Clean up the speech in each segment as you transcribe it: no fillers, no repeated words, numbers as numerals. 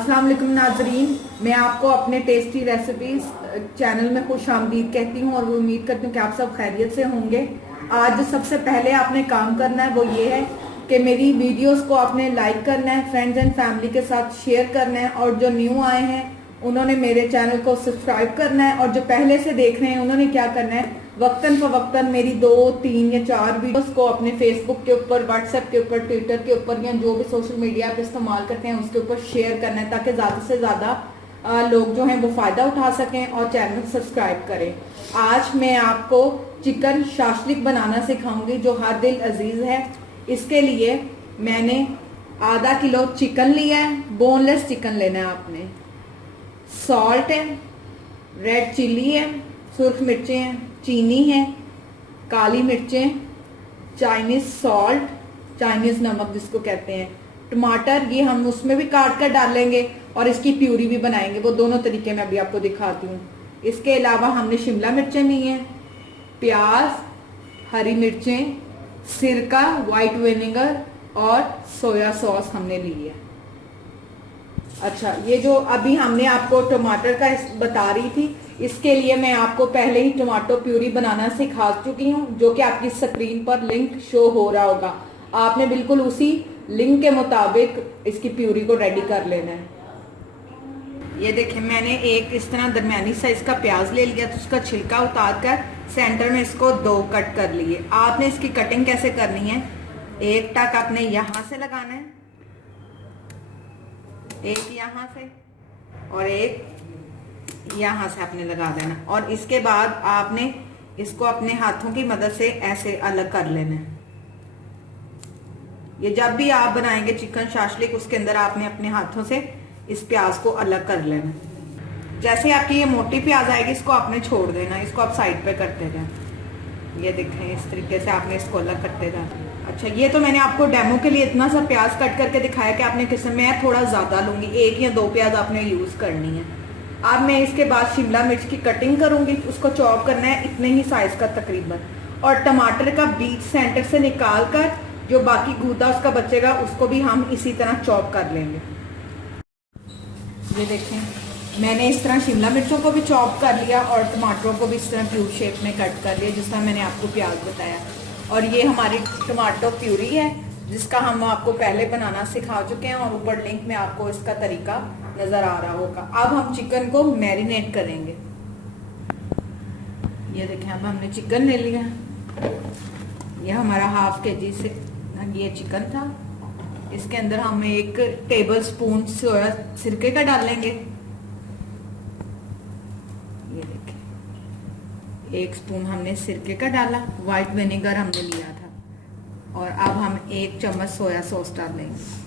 अस्सलाम वालेकुम नाजरीन, मैं आपको अपने टेस्टी रेसिपीज चैनल में खुश आमदीद कहती हूँ और वो उम्मीद करती हूँ कि आप सब खैरियत से होंगे। आज सबसे पहले आपने काम करना है वो ये है कि मेरी वीडियोस को आपने लाइक करना है, फ्रेंड्स एंड फैमिली के साथ शेयर करना है और जो न्यू आए हैं उन्होंने मेरे चैनल को सब्सक्राइब करना है और जो पहले से देख रहे हैं उन्होंने क्या करना है, वक्तन फवक्तन मेरी 2, 3 या 4 वीडियोस को अपने फेसबुक के ऊपर, व्हाट्सएप के ऊपर, ट्विटर के ऊपर या जो भी सोशल मीडिया आप इस्तेमाल करते हैं उसके ऊपर शेयर करना है ताकि ज़्यादा से ज़्यादा लोग जो हैं वो फ़ायदा उठा सकें और चैनल सब्सक्राइब करें। आज मैं आपको चिकन शाशलिक बनाना सिखाऊंगी जो हर दिल अजीज़ है। इसके लिए मैंने आधा किलो चिकन लिया है, बोनलेस चिकन लेना है आपने। सॉल्ट है, रेड चिल्ली है, सुर्ख मिर्चें हैं, चीनी है, काली मिर्चें, चाइनीज सॉल्ट, चाइनीज नमक जिसको कहते हैं, टमाटर ये हम उसमें भी काट कर डालेंगे और इसकी प्यूरी भी बनाएंगे। वो दोनों तरीके मैं अभी आपको दिखाती हूँ। इसके अलावा हमने शिमला मिर्चें ली हैं, प्याज, हरी मिर्चें, सिरका, वाइट विनेगर और सोया सॉस हमने ली है। अच्छा, ये जो अभी हमने आपको टमाटर का बता रही थी, इसके लिए मैं आपको पहले ही टमाटो प्यूरी बनाना सिखा चुकी हूँ जो कि आपकी स्क्रीन पर लिंक शो हो रहा होगा। आपने बिल्कुल उसी लिंक के मुताबिक इसकी प्यूरी को रेडी कर लेना है। ये देखें, मैंने एक इस तरह दरमियानी साइज का प्याज ले लिया, तो उसका छिलका उतार कर सेंटर में इसको 2 कट कर लिए। आपने इसकी कटिंग कैसे करनी है, एक टक आपने यहां से लगाना है, एक यहां से और एक यहां से आपने लगा देना और इसके बाद आपने इसको अपने हाथों की मदद से ऐसे अलग कर लेना है। ये जब भी आप बनाएंगे चिकन शाशलिक उसके अंदर आपने अपने हाथों से इस प्याज को अलग कर लेना। जैसे आपकी ये मोटी प्याज आएगी इसको आपने छोड़ देना, इसको आप साइड पे करते जाए। ये देखें, इस तरीके से आपने इसको अलग करते जाए। अच्छा, ये तो मैंने आपको डेमो के लिए इतना सा प्याज कट करके दिखाया कि आपने किस मैं थोड़ा ज्यादा लूंगी, 1 या 2 प्याज आपने यूज करनी है। अब मैं इसके बाद शिमला मिर्च की कटिंग करूंगी, उसको चॉप करना है इतने ही साइज का तकरीबन, और टमाटर का बीच सेंटर से निकाल कर जो बाकी गूदा उसका बचेगा उसको भी हम इसी तरह चॉप कर लेंगे। ये देखें, मैंने इस तरह शिमला मिर्चों को भी चॉप कर लिया और टमाटरों को भी इस तरह क्यूब शेप में कट कर लिया जिस तरह मैंने आपको प्याज बताया। और ये हमारी टमाटो प्यूरी है जिसका हम आपको पहले बनाना सिखा चुके हैं और ऊपर लिंक में आपको इसका तरीका नजर आ रहा होगा। अब हम चिकन को मैरिनेट करेंगे। ये देखें, अब हमने चिकन ले लिया, ये हमारा हाफ केजी से ये चिकन था। इसके अंदर हम 1 टेबल स्पून सोया सिरके का डालेंगे। ये देखें, 1 स्पून हमने सिरके का डाला, व्हाइट विनेगर हमने लिया था। और अब हम 1 चम्मच सोया सॉस डालेंगे।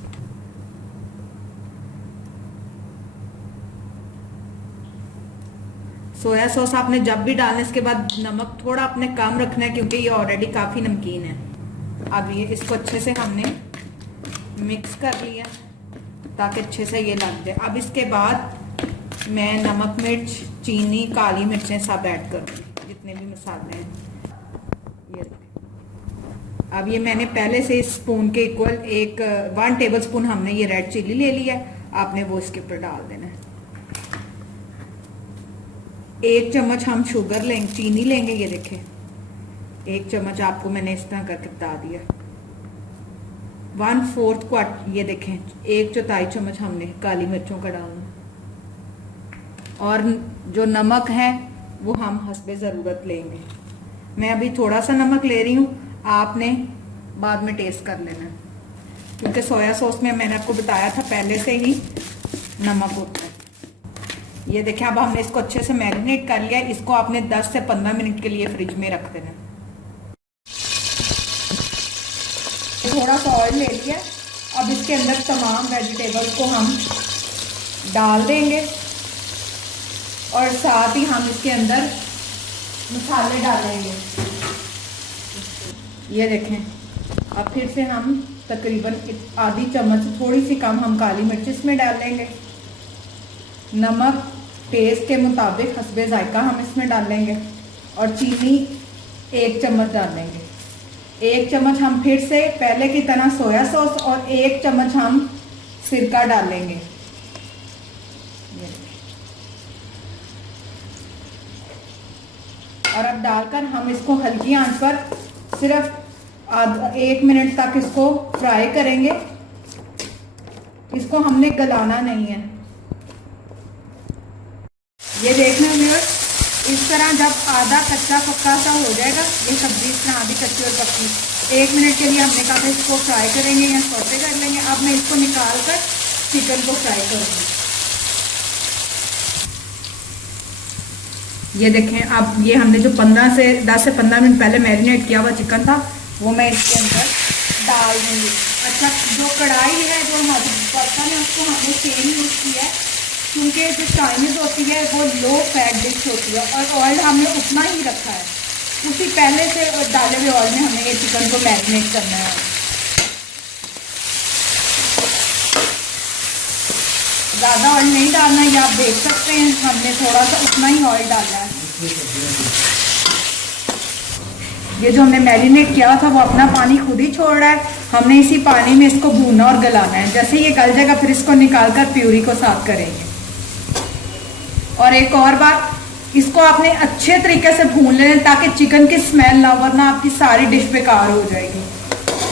सोया सॉस आपने जब भी डालना, इसके बाद नमक थोड़ा आपने कम रखना है क्योंकि ये ऑलरेडी काफी नमकीन है। अब ये इसको अच्छे से हमने मिक्स कर लिया ताकि अच्छे से ये लग जाए। अब इसके बाद मैं नमक, मिर्च, चीनी, काली मिर्चें सब ऐड करूँगी, जितने भी मसाले हैं। ये अब ये मैंने पहले से इस स्पून के इक्वल 1 टेबल स्पून हमने ये रेड चिल्ली ले लिया, आपने वो इसके ऊपर डाल देना है। 1 चम्मच हम शुगर लेंगे, चीनी लेंगे। ये देखें, 1 चम्मच आपको मैंने इस तरह करके बता दिया। 1/4 क्वार्ट, ये देखें, 1/4 चम्मच हमने काली मिर्चों का डालना। और जो नमक है वो हम हस्बे ज़रूरत लेंगे। मैं अभी थोड़ा सा नमक ले रही हूँ, आपने बाद में टेस्ट कर लेना क्योंकि सोया सॉस में मैंने आपको बताया था पहले से ही नमक होता है। ये देखें, अब हमने इसको अच्छे से मैरिनेट कर लिया। इसको आपने 10 से 15 मिनट के लिए फ्रिज में रख देना। थोड़ा सा ऑयल ले लिया, अब इसके अंदर तमाम वेजिटेबल्स को हम डाल देंगे और साथ ही हम इसके अंदर मसाले डालेंगे। ये देखें, अब फिर से हम तकरीबन आधी चम्मच, थोड़ी सी कम हम काली मिर्च इसमें डालेंगे। नमक टेस्ट के मुताबिक हस्बे जायका हम इसमें डालेंगे और चीनी 1 चम्मच डालेंगे। 1 चम्मच हम फिर से पहले की तरह सोया सॉस और 1 चम्मच हम सिरका डालेंगे। ये और अब डालकर हम इसको हल्की आंच पर सिर्फ आधा 1 मिनट तक इसको फ्राई करेंगे। इसको हमने गलाना नहीं है। ये देखना व्यूअर्स, इस तरह जब आधा कच्चा पक्का सा हो जाएगा, ये सब्जी इस तरह आधी कच्ची और पक्की, 1 मिनट के लिए हमने कहा था इसको फ्राई करेंगे या सौते कर लेंगे। अब मैं इसको निकाल कर चिकन को फ्राई करूँगी। ये देखें, अब ये हमने जो 10 से 15 मिनट पहले मैरिनेट किया हुआ चिकन था वो मैं इसके अंदर डाल दूँगी। अच्छा, जो कढ़ाई है, जो हमारी बर्तन है, उसको हमने सेम यूज़ किया है क्योंकि जो चाइनीज़ होती है वो लो फैट डिश होती है और ऑयल हमने उतना ही रखा है। उसी पहले से डाले हुए ऑयल में हमें ये चिकन को मैरिनेट करना है। ज़्यादा ऑयल नहीं डालना है, ये आप देख सकते हैं, हमने थोड़ा सा उतना ही ऑयल डाला है। ये जो हमने मैरिनेट किया था वो अपना पानी खुद ही छोड़ रहा है। हमने इसी पानी में इसको भूनना और गलाना है। जैसे ये गल जाएगा फिर इसको निकाल कर प्यूरी को साफ करेंगे। और एक और बात, इसको आपने अच्छे तरीके से भून लेना ताकि चिकन की स्मेल ना, वरना आपकी सारी डिश बेकार हो जाएगी।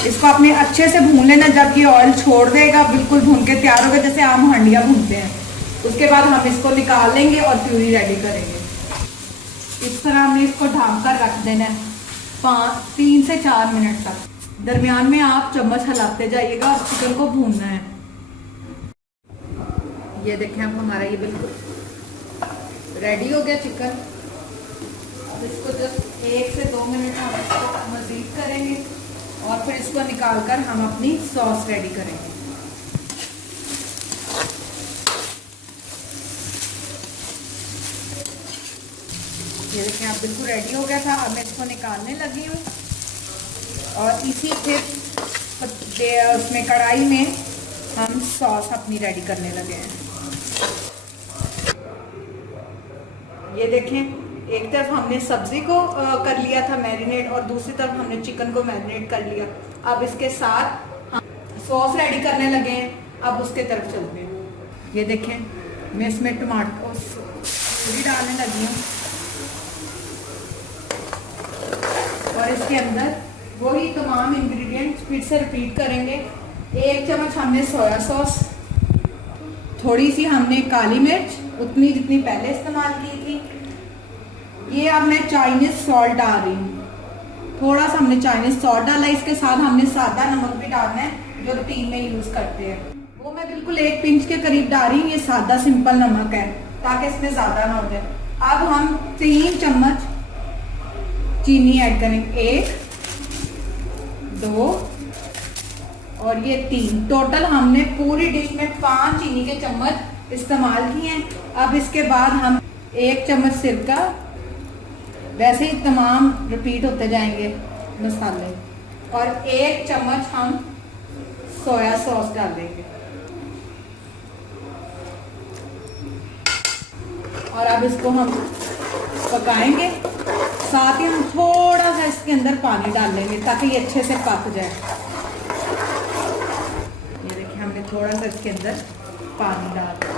इसको आपने अच्छे से भून लेना। जब ये ऑयल छोड़ देगा, बिल्कुल भून के तैयार होगा जैसे आम हंडिया भूनते हैं, उसके बाद हम इसको निकाल लेंगे और प्यूरी रेडी करेंगे। इस तरह हमने इसको ढाँप कर रख देना है 3 से 4 मिनट तक। दरमियान में आप चम्मच हिलाते जाइएगा और चिकन को भूनना है। ये देखें, अब हमारा ये बिल्कुल रेडी हो गया चिकन। अब इसको जस्ट 1 से 2 मिनट हम इसको मज़ीद करेंगे और फिर इसको निकाल कर हम अपनी सॉस रेडी करेंगे। ये देखें, अब बिल्कुल रेडी हो गया था। अब मैं इसको निकालने लगी हूँ और इसी फिर उसमें कढ़ाई में हम सॉस अपनी रेडी करने लगे हैं। ये देखें, एक तरफ हमने सब्जी को कर लिया था मैरिनेट और दूसरी तरफ हमने चिकन को मैरिनेट कर लिया। अब इसके साथ हम सॉस रेडी करने लगे हैं। अब उसके तरफ चलते हैं। ये देखें, मैं इसमें टमाटर पूरी डालने लगी हूँ और इसके अंदर वही तमाम इंग्रेडिएंट्स फिर से रिपीट करेंगे। 1 चम्मच हमने सोया सॉस, थोड़ी सी हमने काली मिर्च, उतनी जितनी पहले इस्तेमाल की थी। ये अब मैं चाइनीज सॉल्ट डाल रही हूँ, थोड़ा सा हमने चाइनीज सॉल्ट डाला। इसके साथ हमने सादा नमक भी डालना है जो रूटीन में यूज करते हैं, वो मैं बिल्कुल 1 पिंच के करीब डाल रही हूँ। ये सादा सिंपल नमक है ताकि इसमें ज्यादा ना हो जाए। अब हम 3 चम्मच चीनी ऐड करेंगे, 1, 2 और ये 3। टोटल हमने पूरी डिश में 5 चीनी के चम्मच इस्तेमाल किए हैं। अब इसके बाद हम 1 चम्मच सिरका, वैसे ही तमाम रिपीट होते जाएंगे मसाले, और 1 चम्मच हम सोया सॉस डालेंगे। और अब इसको हम पकाएंगे। साथ ही हम थोड़ा सा इसके अंदर पानी डाल लेंगे ताकि ये अच्छे से पक जाए। ये देखिए, हमने थोड़ा सा इसके अंदर पानी डाल दिया।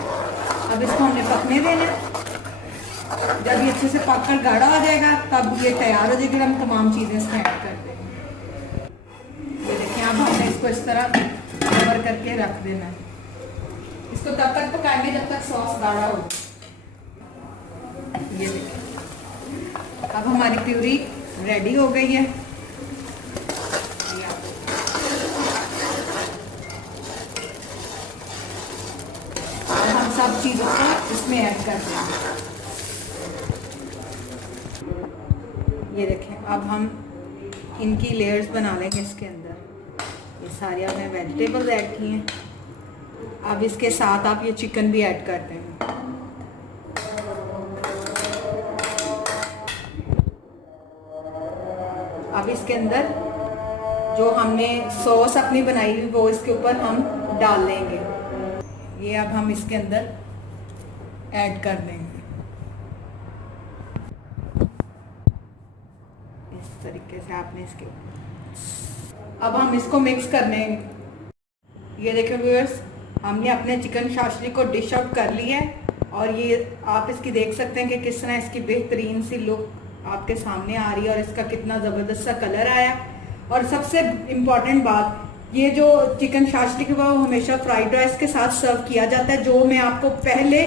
अब इसको हमने पकने देना। जब ये अच्छे से पक कर गाढ़ा हो जाएगा तब ये तैयार हो जाएगी। हम तमाम चीज़ें इसमें ऐड कर देंगे। ये देखिए, अब हमने इसको इस तरह कवर करके रख देना है। इसको तब तक पकाएंगे जब तक सॉस गाढ़ा हो। ये देखिए, अब हमारी प्यूरी रेडी हो गई है। अब हम सब चीज़ों को इसमें ऐड कर देंगे। ये देखें, अब हम इनकी लेयर्स बना लेंगे इसके अंदर। ये सारी हमने वेजिटेबल्स ऐड की हैं। अब इसके साथ आप ये चिकन भी ऐड कर देंगे। अब इसके अंदर जो हमने सॉस अपनी बनाई हुई वो इसके ऊपर हम डाल लेंगे। ये अब हम इसके अंदर ऐड कर देंगे इस तरीके से आपने इसके ऊपर। अब हम इसको मिक्स कर लेंगे। ये देखिए व्यूअर्स, हमने अपने चिकन शाशली को डिश आउट कर लिया है और ये आप इसकी देख सकते हैं कि किस तरह इसकी बेहतरीन सी लुक आपके सामने आ रही है और इसका कितना ज़बरदस्त सा कलर आया। और सबसे इम्पॉर्टेंट बात, ये जो चिकन शाशलिक है वो हमेशा फ्राइड राइस के साथ सर्व किया जाता है, जो मैं आपको पहले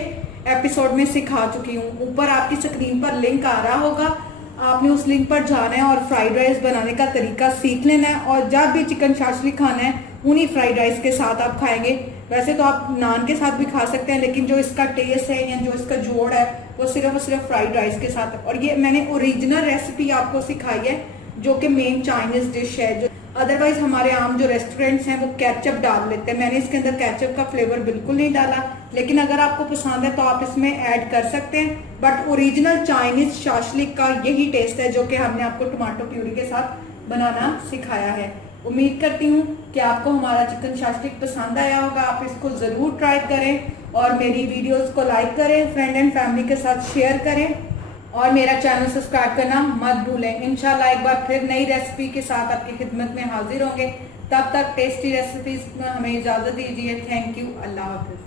एपिसोड में सिखा चुकी हूँ। ऊपर आपकी स्क्रीन पर लिंक आ रहा होगा, आपने उस लिंक पर जाना है और फ्राइड राइस बनाने का तरीका सीख लेना है। और जब भी चिकन शाशलिक खाना है उन्हीं फ्राइड राइस के साथ आप खाएंगे। वैसे तो आप नान के साथ भी खा सकते हैं, लेकिन जो इसका टेस्ट है या जो इसका जोड़ है वो सिर्फ और सिर्फ फ्राइड राइस के साथ है। और ये मैंने ओरिजिनल रेसिपी आपको सिखाई है, जो कि मेन चाइनीज डिश है। जो अदरवाइज हमारे आम जो रेस्टोरेंट्स हैं वो केचप डाल लेते हैं, मैंने इसके अंदर केचप का फ्लेवर बिल्कुल नहीं डाला। लेकिन अगर आपको पसंद है तो आप इसमें ऐड कर सकते हैं, बट ओरिजिनल चाइनीज शाशलिक का यही टेस्ट है जो कि हमने आपको टमाटो प्यूरी के साथ बनाना सिखाया है। उम्मीद करती हूँ कि आपको हमारा चिकन शाशलिक पसंद आया होगा। आप इसको ज़रूर ट्राई करें और मेरी वीडियोस को लाइक करें, फ्रेंड एंड फैमिली के साथ शेयर करें और मेरा चैनल सब्सक्राइब करना मत भूलें। इंशाल्लाह एक बार फिर नई रेसिपी के साथ आपकी खिदमत में हाजिर होंगे। तब तक टेस्टी रेसिपीज में हमें इजाज़त दीजिए। Thank you. अल्लाह हाफिज़।